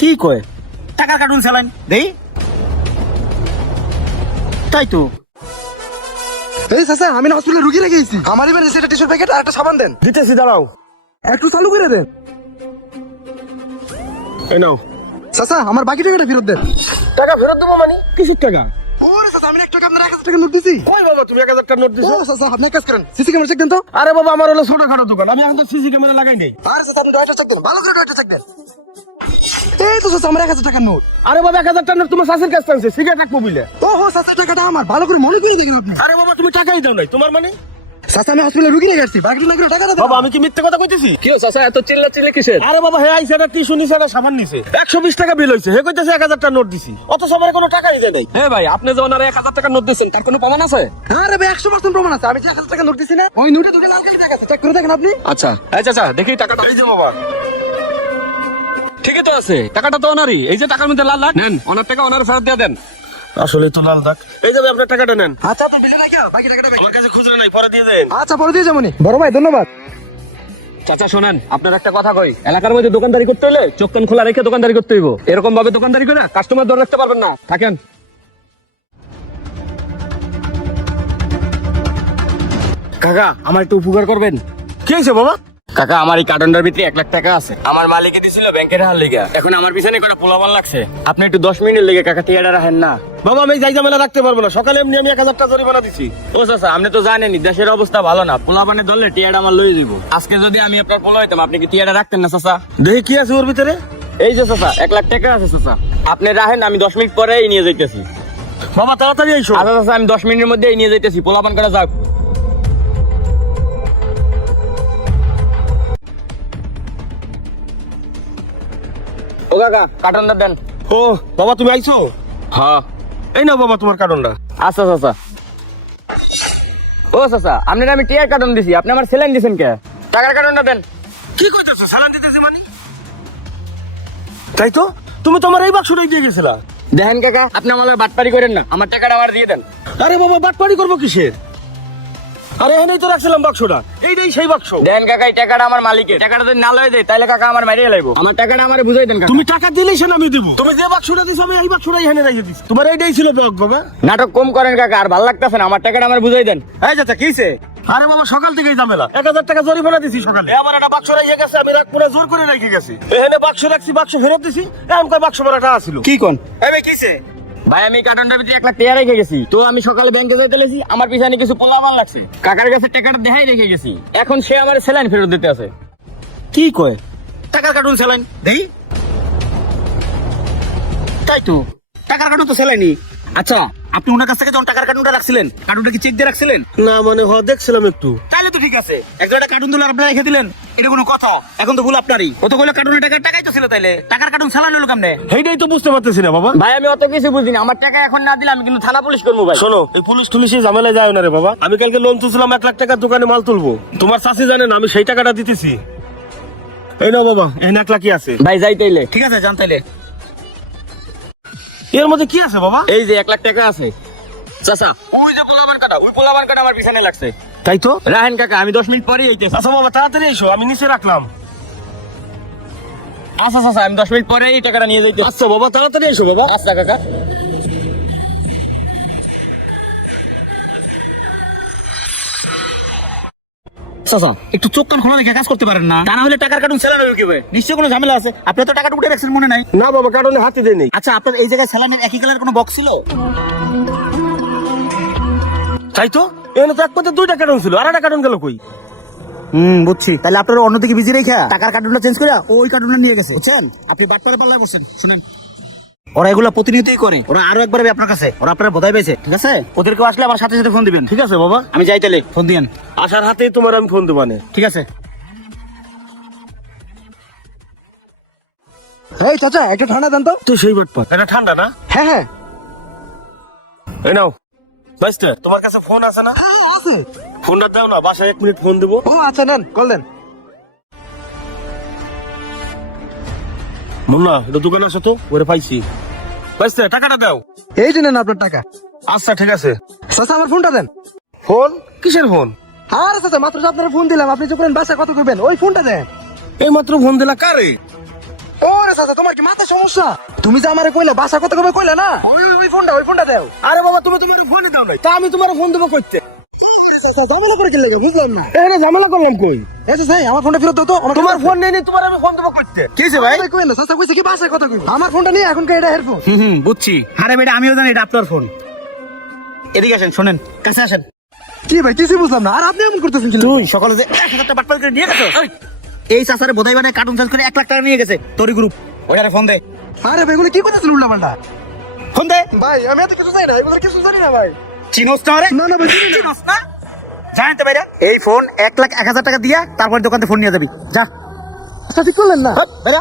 কি কয়? টাকার কার্টুন চালান দেই। তাই তো। এই চাচা, আমি না হসপিটালে রুগী রেখে গেছি। আমার এবার সেটা টিস্যুর প্যাকেট আর একটা সাবান দেন। দিতেছি, দাঁড়াও। একটু চালু করে দেন। এই নাও। চাচা, আমার বাকি টাকাটা ফেরত দেন। টাকা ফেরত দেবো মানে? কিসের টাকা? ওরে চাচা, আমি একটা আপনার 1000 টাকা নোট দিছি। ওই বাবা, তুমি 1000 টাকা নোট ও দিছো? চাচা, আপনি এক কাজ করেন, সিসি ক্যামেরা চেক দেন তো। আরে বাবা, আমার হলো ছোটখাটো দোকান, আমি এখন তো সিসি ক্যামেরা লাগাই নাই। আরে চাচা, আপনি ডয়টা চেক দেন, ভালো করে ডয়টা চেক দেন। এই তো চাচা, আমার 1000 টাকার নোট। আরে বাবা, 1000 টাকা নোট তোমার শাশুর কাছে আনছে, সিগারেট রাখবো বুঝলে? ও হো চাচা, টাকাটা আমার, ভালো করে মনে করে দেখেন আপনি। আরে বাবা, তুমি টাকাই দাও নাই, তোমার মানে? চাচা, আমি হসপিটালে রুগী রেখে আসছি, বাকি টাকাটা দেন। বাবা, আমি কি মিথ্যে কথা কইতেছি? কি চাচা এত চিল্লা চিল্লি কিসের? আরে বাবা, হে আইছে না টিস্যু নিছে না সাবান নিছে, 120 টাকা বিল হইছে, হে কইতেছে 1000 টাকা নোট দিছি, অত সবার কোনো টাকাই দেয় নাই। হ্যাঁ ভাই, আপনি যে ওনারে 1000 টাকা নোট দিচ্ছেন তার কোনো প্রমাণ আছে? আরে ভাই, 100% প্রমাণ আছে। আমি যে 1000 টাকা নোট দিছি না, ওই নোটে দুটো লাল কালি টাকা আছে, চেক করে দেখেন আপনি। আচ্ছা, এই চাচা দেখি টাকাটা। এই যে বাবা, ঠিকই তো আছে, টাকাটা তো ওনারই। এই যে টাকার মধ্যে লাল লাল, নেন ওনার টাকা ওনার ফেরত দিয়ে দেন। আসলে তো লাল দাগ। এই যে ভাই, আপনার টাকাটা নেন। আচ্ছা, তো বিলে রাখো, বাকি টাকাটা আমার কাছে খুচরা নাই, পরে দিয়ে দেন। আচ্ছা, পরে দিয়ে যাবনি। বড় ভাই, ধন্যবাদ। চাচা শোনেন, আপনার একটা কথা কই, এলাকার মধ্যে দোকানদারি করতে হলে চোখ কান খোলা রেখে দোকানদারি করতে হইব। এরকম ভাবে দোকানদারি করে না কাস্টমার ধরে রাখতে পারবেন না। থাকেন। কাকা, আমার একটু উপকার করবেন? কি হয়েছে বাবা? কাকা, আমার এই কার্টনটার ভিতরে 1 লাখ টাকা আছে। আমার মালিকে দিছিল ব্যাংকের হার লিগা। এখন আমার পিছনে করে পোলাপান লাগছে। আপনি একটু 10 মিনিটের লেগে কাকা টিয়াটা রাখেন না। বাবা, আমি যাই ঝামেলা রাখতে পারবো না, সকালে এমনি আমি 1000 টাকা জরিমানা দিছি। ও চাচা, আপনি তো জানেনই দেশের অবস্থা ভালো না। পোলাপানে ধরলে টিয়াটা আমার লয়ে দিব। আজকে যদি আমি আপনার পোলা হইতাম, আপনি কি টিয়াটা রাখতেন না চাচা? দেখি কি আছে ওর ভিতরে। এই যে চাচা 1 লাখ টাকা আছে চাচা, আপনি রাখেন, আমি 10 মিনিট পরেই নিয়ে যাইতেছি। বাবা, তাড়াতাড়ি আইসো। আচ্ছা চাচা, আমি 10 মিনিটের মধ্যেই নিয়ে যাইতেছি। পোলাপান করে যাও। ও কাকা, কার্টনটা দেন। ও বাবা, তুমি আইছো? হ্যাঁ। এই নাও বাবা, তোমার কার্টনটা। আচ্ছা চাচা। ও চাচা, আপনার আমি টিয়ার কার্টন দিছি, আপনি আমার সেলাইন দিছেন কে? টাকার কার্টনটা দেন। কি কইতেছো? সালান দিতেছি মানে? তাই তো, তুমি তোমার এই বাক্সটাই দিয়ে গেছিলা। দেখেন কাকা, আপনি আমার বাটপারি করেন না, আমার টাকাটা আমার দিয়ে দেন। আরে বাবা, বাটপাড়ি করবো কিসের? আরে এনেই তো রাখছিলাম বাক্সটা, এইটাই সেই বাক্স। দেন কাকা, এই টাকাটা আমার মালিকের। টাকাটা যদি না লয়ে দেয় তাহলে কাকা আমার মারিয়ে লাইবো। আমার টাকাটা আমারে বুঝাই দেন কাকা। তুমি টাকা দিলেই সেটা আমি দিব। তুমি যে বাক্সটা দিছো, আমি এই বাক্সটাই এনে রেখে দিছি। তোমার এইটাই ছিল ব্যাগ বাবা। নাটক কম করেন কাকা, আর ভালো লাগতেছে না। আমার টাকাটা আমার বুঝাই দেন। এই চাচা, কিছে? আরে বাবা, সকাল থেকেই ঝামেলা। 1000 টাকা জরিমানা দিছি সকালে। আমার একটা বাক্স রেখে গেছে, আমি রাখবো না, জোর করে রেখে গেছি। এখানে বাক্স রাখছি, বাক্স ফেরত দিছি, এখন কয় বাক্স ভরাটা আছিল। কি কোন? এই কিছে? ভাই, আমি কার্টনটার ভিতরে 1 লাখ টাকা রেখে গেছি। তো আমি সকালে ব্যাংকে যাইতে লেছি, আমার পিছনে কিছু পোলাপান লাগছে। কাকার কাছে টাকাটা দেখাই রেখে গেছি। এখন সে আমার সেলাইন ফেরত দিতে আছে। কি কয়? টাকার কার্টুন চালান দেই। তাই তো, টাকার কার্টুন তো চালাইনি। আচ্ছা, আপনি ওনার কাছ থেকে যখন টাকার কার্টুনটা রাখছিলেন, কার্টুনটা কি চেক দিয়ে রাখছিলেন? না মানে দেখছিলাম একটু। তাইলে তো ঠিক আছে, একটা কার্টুন দিলে আপনি রেখে দিলেন, এটা কোনো কথা? এখন তো ভুল আপনারই। কত কইলো কার্টুনের টাকাই তো ছিল, তাইলে টাকার কার্টুন চালানো হলো কেমনে? সেইটাই তো বুঝতে পারতেছি না বাবা। ভাই, আমি অত কিছু বুঝি না। আমার টাকা এখন না দিলে আমি কিন্তু থানা পুলিশ করবো ভাই। শোনো, এই পুলিশ টুলিশে ঝামেলায় যায় না রে বাবা। আমি কালকে লোন তুলছিলাম 1 লাখ টাকার, দোকানে মাল তুলবো। তোমার চাষি জানেন আমি সেই টাকাটা দিতেছি। এই নাও বাবা, এই 1 লাখই আছে। ভাই যাই তাইলে। ঠিক আছে, জান তাইলে। এর মধ্যে কি আছে বাবা? এই যে 1 লাখ টাকা আছে চাচা। ওই যে পোলাপান কাটা আমার পিছনে লাগছে। তাই তো। রাহেন কাকা, আমি 10 মিনিট পরেই হইতেছি। আচ্ছা বাবা, তাড়াতাড়ি এসো, আমি নিচে রাখলাম। আচ্ছা চাচা, আমি 10 মিনিট পরেই এই টাকাটা নিয়ে যাইতেছি। আচ্ছা বাবা, তাড়াতাড়ি এসো বাবা। আচ্ছা কাকা। চাচা, একটু চোখ কান খোলা রেখে কাজ করতে পারেন না? তা না হলে টাকার কার্টুন সেলান হবে কিভাবে? নিশ্চয়ই কোনো ঝামেলা আছে। আপনি তো টাকাটা উঠে রাখছেন, মনে নাই? না বাবা, কার্টুনে হাতে দেয়নি। আচ্ছা, আপনার এই জায়গায় সেলানের একই কালার কোনো বক্স ছিল? তাই তো, এখানে তো এক পথে 2টা কার্টুন ছিল, আর একটা কার্টুন গেল কই? বুঝছি। তাহলে আপনারা অন্যদিকে বিজি রেখা টাকার কার্টুনটা চেঞ্জ করে ওই কার্টুনটা নিয়ে গেছে, বুঝছেন? আপনি বাটপারে পাল্লায় বসছেন। শুনেন, ওরা এগুলা প্রতিনিয়তই করে। ওরা আরো একবার আপনার কাছে, ওরা আপনার বোধাই পেয়েছে। ঠিক আছে, ওদেরকে আসলে আমার সাথে সাথে ফোন দিবেন। ঠিক আছে বাবা, আমি যাই তাহলে। ফোন দিয়েন, আসার হাতেই তোমার আমি ফোন দেবানে। ঠিক আছে। এই চাচা, একটা ঠান্ডা দেন তো। তুই সেই বাটপার, এটা ঠান্ডা না? হ্যাঁ হ্যাঁ এই নাও বাইস্টার, তোমার কাছে ফোন আছে না? আছে। ফোনটা দাও না, বাসায় 1 মিনিট ফোন দেবো। ও আচ্ছা, নেন, কল দেন। মুন্না, এটা দোকানে আসো তো, ওরে পাইছি। বাইস্টার, টাকাটা দাও। এই যে নেন আপনার টাকা। আচ্ছা ঠিক আছে। চাচা, আমার ফোনটা দেন। ফোন? কিসের ফোন? আরে চাচা, মাত্র আপনার ফোন দিলাম, আপনি যখন বাসায় কত করবেন, ওই ফোনটা দেন। এই মাত্র ফোন দিলা কারে? ওরে চাচা তোমার কি মাথা সমস্যা? তুমি যে আমারে কইলে বাসা কত কবে কইলে না, ওই ফোনটা দাও। আরে বাবা তুমি তোমার ফোনে দাও নাই, তা আমি তোমার ফোন দেবো করতে। চাচা ঝামেলা করে কি লাগে বুঝলাম না। এখানে ঝামেলা করলাম কই? এই চাচা আমার ফোনটা ফেরত দাও তো। আমার তোমার ফোন নেই, তোমার আমি ফোন দেবো করতে। কি হয়েছে ভাই? ভাই কইলে চাচা কইছে কি বাসায় কথা কইবো, আমার ফোনটা নিয়ে এখন কে এটা হেডফোন। বুঝছি। আরে বেটা আমিও জানি এটা আপনার ফোন। এদিকে আসেন, শোনেন, কাছে আসেন। কি ভাই কিছু বুঝলাম না, আর আপনি এমন করতেছেন কি? তুই সকালে যে 1000 টাকা বাটপাল করে নিয়ে গেছো, এই চাচারে বোধাই মানে কার্টুন চার্জ করে 1 লাখ টাকা নিয়ে গেছে তোর গ্রুপ। ওইটারে ফোন দে, আরে ভাই এগুলো কি করতেছেন উল্টা পাল্টা? ফোন দে। ভাই আমি এত কিছু জানি না, এগুলো কিছু জানি না ভাই। চিনোস না রে? না না ভাই চিনোস না? জানতে বাইরা এই ফোন 1 লাখ 1000 টাকা দিয়া তারপর দোকানে ফোন নিয়ে যাবি, যা। আচ্ছা ঠিক করলেন না। বাইরা